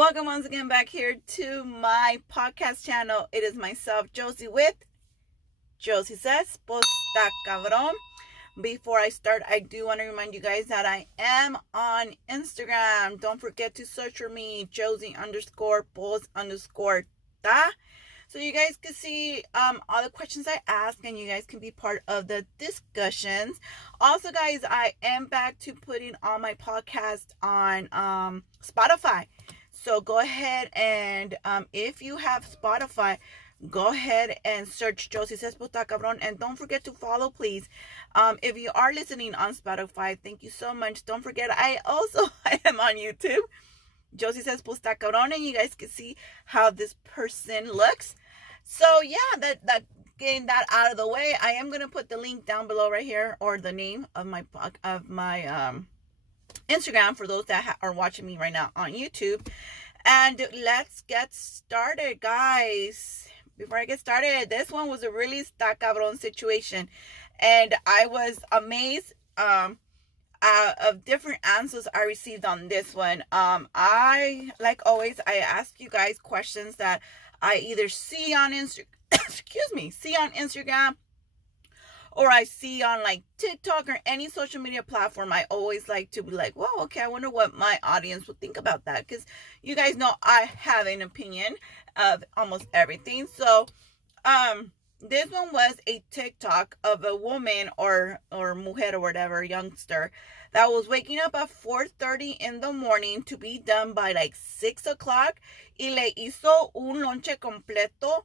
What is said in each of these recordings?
Welcome once again back here to my podcast channel. It is myself, Josie, with Josie Says, Pues está cabrón. Before I start, I do want to remind you guys that I am on Instagram. Don't forget to search for me, Josie_Pues_ta. So you guys can see all the questions I ask, and you guys can be part of the discussions. Also, guys, I am back to putting all my podcasts on Spotify. So go ahead and if you have Spotify, go ahead and search Josie Says Pues está cabrón, and don't forget to follow, please. If you are listening on Spotify, thank you so much. Don't forget, I am on YouTube, Josie Says Pues está cabrón, and you guys can see how this person looks. So yeah, that getting that out of the way, I am gonna put the link down below right here, or the name of my Instagram for those that are watching me right now on YouTube. And let's get started, guys. Before I get started, this one was a really está cabrón situation, and I was amazed of different answers I received on this one. I, like always, I ask you guys questions that I either see on Instagram, or I see on like TikTok or any social media platform. I always like to be like, well, okay, I wonder what my audience would think about that, because you guys know I have an opinion of almost everything. So this one was a TikTok of a woman or mujer or whatever, youngster, that was waking up at 4:30 in the morning to be done by like 6 o'clock, y le hizo un lonche completo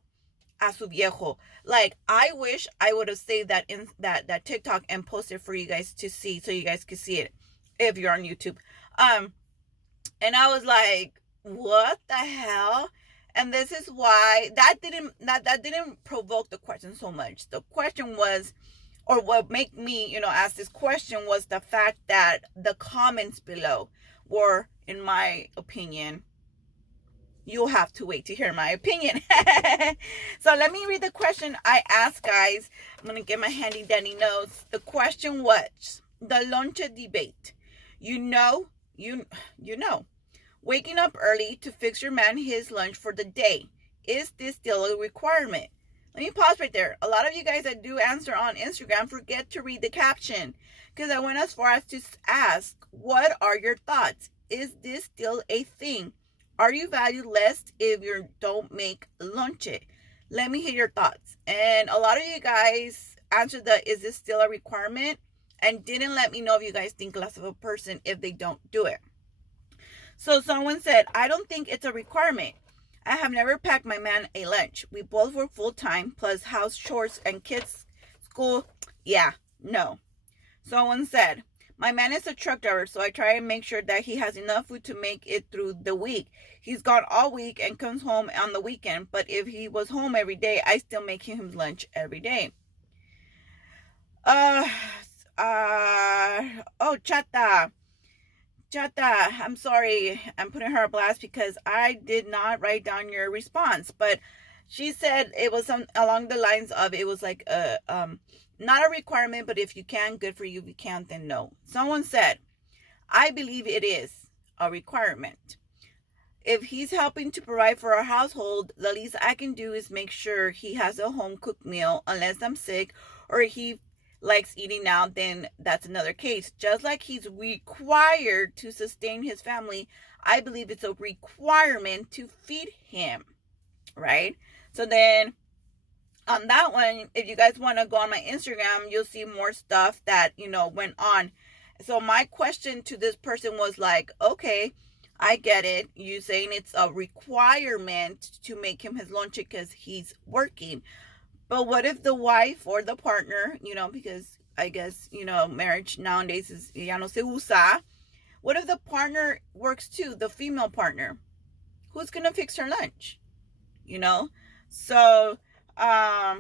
a su viejo. Like, I wish I would have saved that in that TikTok and posted for you guys to see, so you guys could see it if you're on YouTube. And I was like, what the hell? And this is why that didn't provoke the question so much. The question was, or what made me, ask this question, was the fact that the comments below were, in my opinion, you'll have to wait to hear my opinion. So let me read the question I asked, guys. I'm going to get my handy dandy notes. The question was, the lonche debate. You know, waking up early to fix your man his lunch for the day. Is this still a requirement? Let me pause right there. A lot of you guys that do answer on Instagram forget to read the caption, because I went as far as to ask, what are your thoughts? Is this still a thing? Are you valued less if you don't make lonche? Let me hear your thoughts. And a lot of you guys answered the, is this still a requirement? And didn't let me know if you guys think less of a person if they don't do it. So someone said, I don't think it's a requirement. I have never packed my man a lunch. We both work full time, plus house chores and kids' school. Yeah, no. Someone said, my man is a truck driver, so I try to make sure that he has enough food to make it through the week. He's gone all week and comes home on the weekend, but if he was home every day, I still make him lunch every day. Chata, I'm sorry, I'm putting her a blast because I did not write down your response, but she said it was along the lines of, it was like not a requirement, but if you can, good for you. If you can't, then no. Someone said, I believe it is a requirement. If he's helping to provide for our household, the least I can do is make sure he has a home cooked meal, unless I'm sick or he likes eating out, then that's another case. Just like he's required to sustain his family, I believe it's a requirement to feed him, right? So then on that one, if you guys want to go on my Instagram, you'll see more stuff that, went on. So my question to this person was like, okay, I get it. You saying it's a requirement to make him his lunch because he's working. But what if the wife or the partner, because I guess, marriage nowadays is, ya no se usa. What if the partner works too, the female partner? Who's going to fix her lunch? So, I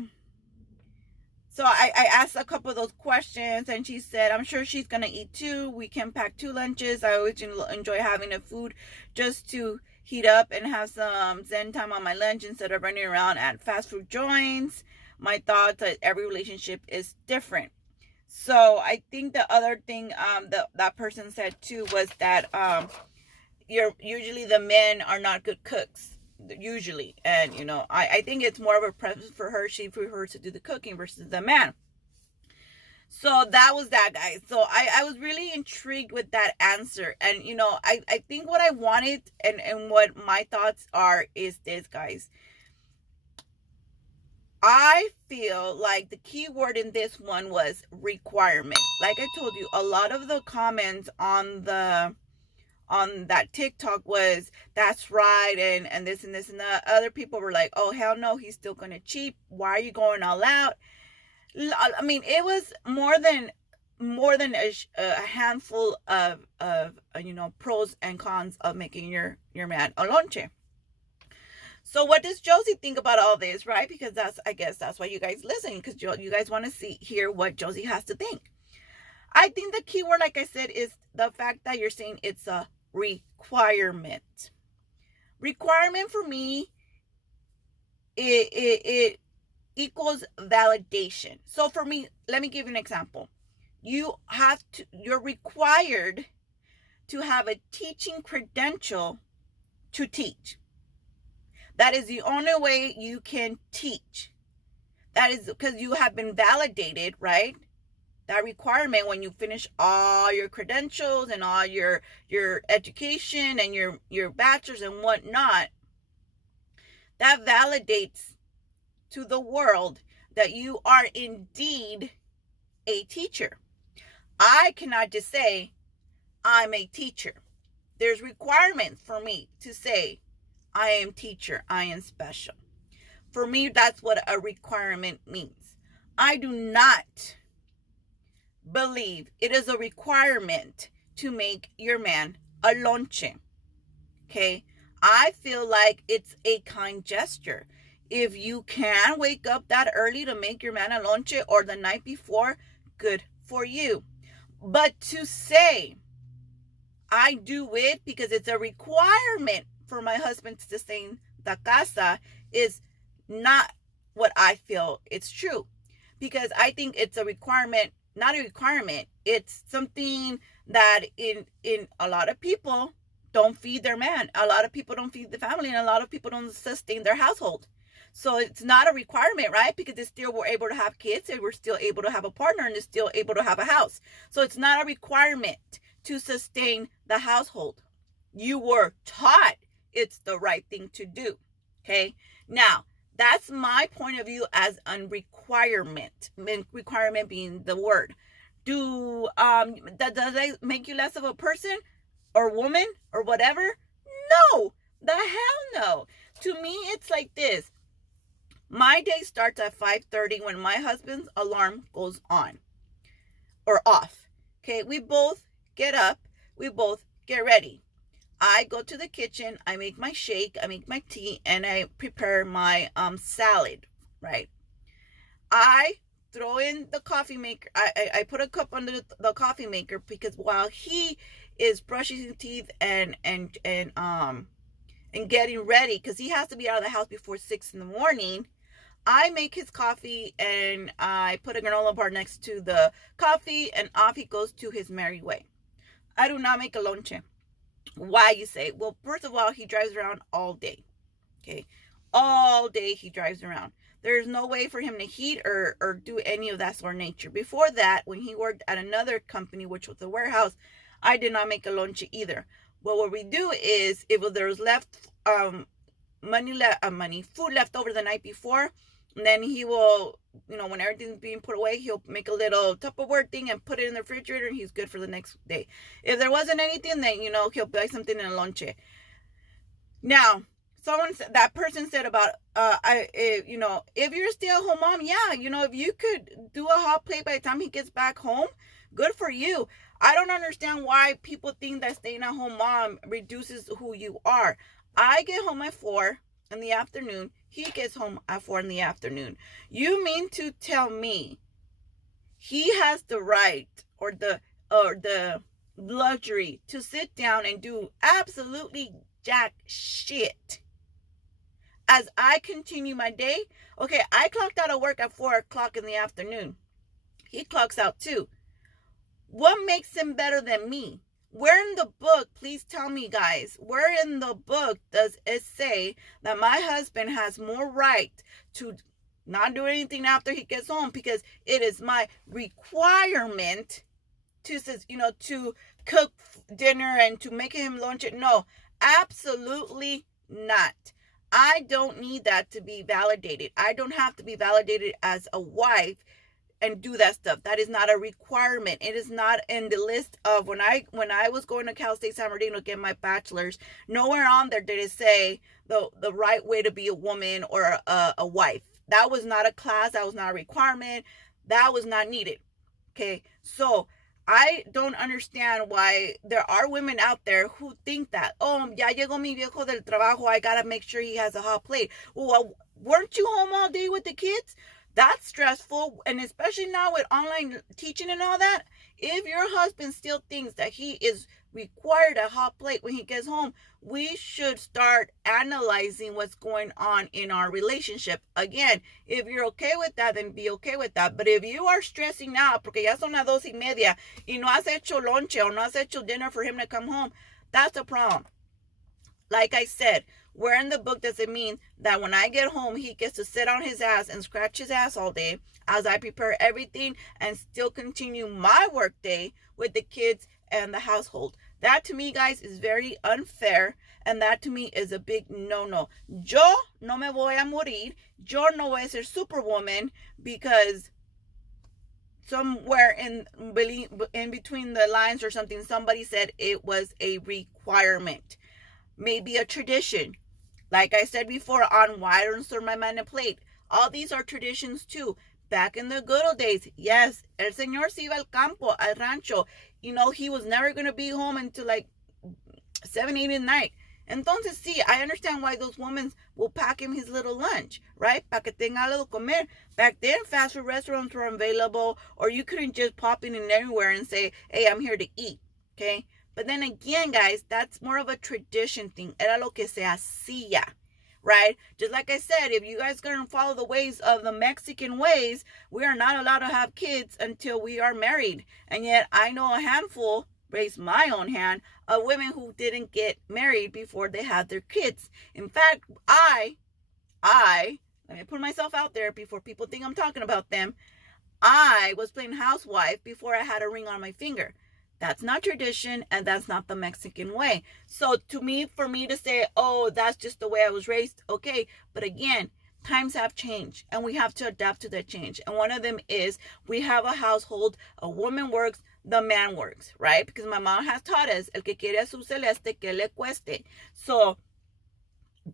asked a couple of those questions, and she said, I'm sure she's going to eat too. We can pack 2 lunches. I always enjoy having a food just to heat up and have some zen time on my lunch instead of running around at fast food joints. My thoughts that every relationship is different. So I think the other thing that person said too was that usually the men are not good cooks usually, and I think it's more of a preference for her. She prefers to do the cooking versus the man. So that was that, guys. So I was really intrigued with that answer. And I think what I wanted and what my thoughts are is this, guys. I feel like the key word in this one was requirement. Like I told you, a lot of the comments on that TikTok was, that's right, and this and this and that. Other people were like, oh hell no, he's still gonna cheat. Why are you going all out? I mean, it was more than a handful of pros and cons of making your man a lonche. So what does Josie think about all this, right? Because I guess that's why you guys listen, because you guys want to hear what Josie has to think. I think the key word, like I said, is the fact that you're saying it's a requirement. Requirement for me, it equals validation. So for me, let me give you an example. You're required to have a teaching credential to teach. That is the only way you can teach. That is because you have been validated, right? That requirement, when you finish all your credentials and all your education and your bachelor's and whatnot, that validates to the world that you are indeed a teacher. I cannot just say I'm a teacher. There's requirements for me to say I am teacher, I am special. For me, that's what a requirement means. I do not believe it is a requirement to make your man a lonche. Okay? I feel like it's a kind gesture. If you can wake up that early to make your man a lonche, or the night before, good for you. But to say, I do it because it's a requirement for my husband to stay in the casa, is not what I feel it's true. Because I think it's a requirement, not a requirement. It's something that in a lot of people don't feed their man. A lot of people don't feed the family, and a lot of people don't sustain their household. So it's not a requirement, right? Because it's still, we're able to have kids, and we're still able to have a partner, and it's still able to have a house. So it's not a requirement to sustain the household. You were taught it's the right thing to do. Okay. Now, that's my point of view as a requirement. Requirement being the word. Does that make you less of a person or woman or whatever? No, the hell no. To me, it's like this. My day starts at 5:30 when my husband's alarm goes on or off. Okay, we both get up. We both get ready. I go to the kitchen, I make my shake, I make my tea, and I prepare my salad, right? I throw in the coffee maker. I put a cup under the coffee maker, because while he is brushing his teeth and getting ready, because he has to be out of the house before 6 a.m, I make his coffee, and I put a granola bar next to the coffee, and off he goes to his merry way. I do not make a lonche. Why, you say? Well, first of all, he drives around all day. Okay, all day he drives around. There's no way for him to heat or do any of that sort of nature. Before that, when he worked at another company, which was a warehouse, I did not make a lonche either. Well, what we do is, if there's left food left over the night before, and then he will, when everything's being put away, he'll make a little Tupperware thing and put it in the refrigerator, and he's good for the next day. If there wasn't anything, then, he'll buy something in a lonche. Now, that person said about, if you're a stay-at-home mom, yeah, if you could do a hot plate by the time he gets back home, good for you. I don't understand why people think that staying at home mom reduces who you are. I get home at 4 in the afternoon. He gets home at 4 in the afternoon. You mean to tell me he has the right or the luxury to sit down and do absolutely jack shit as I continue my day? Okay, I clocked out of work at 4 o'clock in the afternoon. He clocks out too. What makes him better than me? Where in the book, please tell me, guys, where in the book does it say that my husband has more right to not do anything after he gets home because it is my requirement to, to cook dinner and to make him lunch? No, absolutely not. I don't need that to be validated. I don't have to be validated as a wife and do that stuff. That is not a requirement. It is not in the list of when I was going to Cal State San Bernardino to get my bachelor's. Nowhere on there did it say the right way to be a woman or a wife. That was not a class. That was not a requirement. That was not needed. Okay, so I don't understand why there are women out there who think that, oh, ya llegó mi viejo del trabajo, I gotta make sure he has a hot plate. Well, weren't you home all day with the kids? That's stressful, and especially now with online teaching and all that. If your husband still thinks that he is required a hot plate when he gets home, we should start analyzing what's going on in our relationship. Again, if you're okay with that, then be okay with that. But if you are stressing out porque ya son las 2:30 y no has hecho lonche or no has hecho dinner for him to come home, that's a problem. Like I said, where in the book does it mean that when I get home, he gets to sit on his ass and scratch his ass all day as I prepare everything and still continue my work day with the kids and the household? That to me, guys, is very unfair, and that to me is a big no-no. Yo no me voy a morir. Yo no voy a ser superwoman because somewhere in between the lines or something, somebody said it was a requirement. Maybe a tradition. Like I said before on why I don't serve my man a plate. All these are traditions too. Back in the good old days, yes, el señor se iba al campo, al rancho. He was never going to be home until like 7, 8 at night. Entonces, sí, I understand why those women will pack him his little lunch, right? Para que tenga algo de comer. Back then, fast food restaurants were available, or you couldn't just pop in and everywhere and say, hey, I'm here to eat, okay? But then again, guys, that's more of a tradition thing. Era lo que se hacía, right? Just like I said, if you guys are going to follow the ways of the Mexican ways, we are not allowed to have kids until we are married. And yet I know a handful, raised my own hand, of women who didn't get married before they had their kids. In fact, I, let me put myself out there before people think I'm talking about them. I was playing housewife before I had a ring on my finger. That's not tradition, and that's not the Mexican way. So for me to say, oh, that's just the way I was raised, okay. But again, times have changed, and we have to adapt to that change. And one of them is we have a household, a woman works, the man works, right? Because my mom has taught us, el que quiere a su celeste, que le cueste. So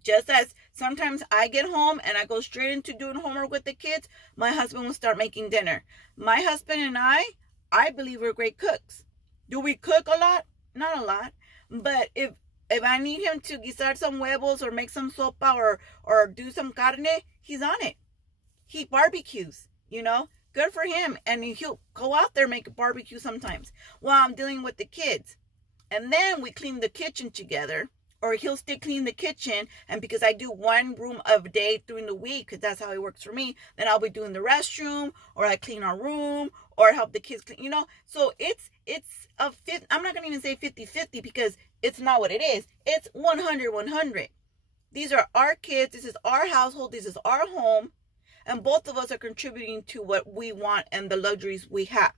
just as sometimes I get home and I go straight into doing homework with the kids, my husband will start making dinner. My husband and I believe we're great cooks. Do we cook a lot? Not a lot. But if I need him to guisar some huevos or make some sopa or do some carne, he's on it. He barbecues, Good for him. And he'll go out there and make a barbecue sometimes while I'm dealing with the kids. And then we clean the kitchen together. Or he'll still clean the kitchen. And because I do one room a day during the week, because that's how it works for me, then I'll be doing the restroom, or I clean our room, or help the kids clean, So it's a fit. I'm not going to even say 50-50 because it's not what it is. It's 100-100. These are our kids. This is our household. This is our home. And both of us are contributing to what we want and the luxuries we have.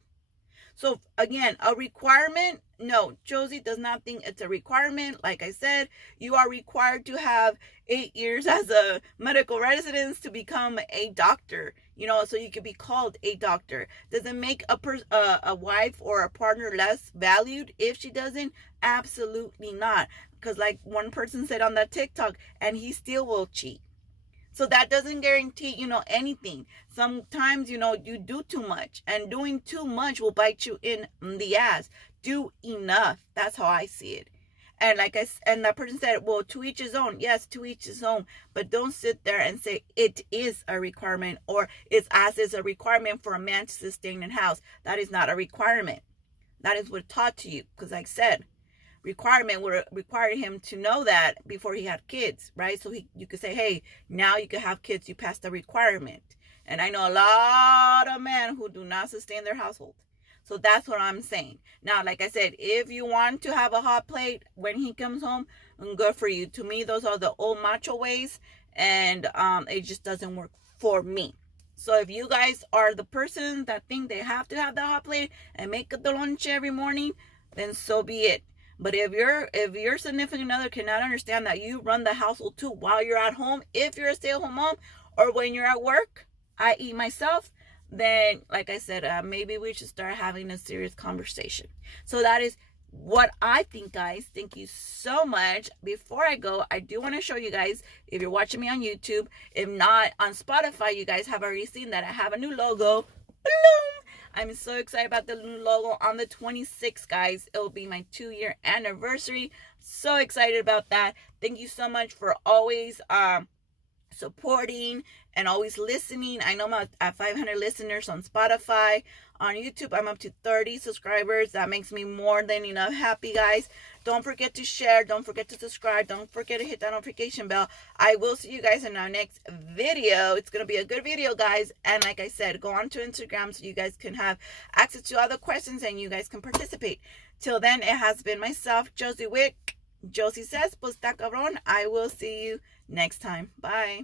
So again, a requirement? No, Josie does not think it's a requirement. Like I said, you are required to have 8 years as a medical residence to become a doctor, so you can be called a doctor. Does it make a wife or a partner less valued if she doesn't? Absolutely not. Because like one person said on that TikTok, and he still will cheat. So that doesn't guarantee, anything. Sometimes, you do too much, and doing too much will bite you in the ass. Do enough. That's how I see it. And and that person said, well, to each his own. Yes, to each his own. But don't sit there and say it is a requirement, or it's a requirement for a man to sustain a house. That is not a requirement. That is what taught to you. Because like I said, requirement would require him to know that before he had kids, right? So you could say, hey, now you can have kids, you passed the requirement. And I know a lot of men who do not sustain their household. So that's what I'm saying. Now, like I said, if you want to have a hot plate when he comes home, good for you. To me, those are the old macho ways, and it just doesn't work for me. So if you guys are the person that think they have to have the hot plate and make the lunch every morning, then so be it. But if your significant other cannot understand that you run the household too while you're at home, if you're a stay-at-home mom, or when you're at work, i.e. myself, then like I said, maybe we should start having a serious conversation. So that is what I think, guys. Thank you so much. Before I go, I do want to show you guys, if you're watching me on YouTube, if not on Spotify, you guys have already seen that I have a new logo. Bloom! I'm so excited about the new logo on the 26th, guys. It will be my 2-year anniversary. So excited about that. Thank you so much for always supporting and always listening. I know I'm at 500 listeners on Spotify. On YouTube, I'm up to 30 subscribers. That makes me more than enough happy, guys. Don't forget to share. Don't forget to subscribe. Don't forget to hit that notification bell. I will see you guys in our next video. It's going to be a good video, guys. And like I said, go on to Instagram so you guys can have access to other questions and you guys can participate. Till then, it has been myself, Josie Wick. Josie says, pues está cabrón. I will see you next time. Bye.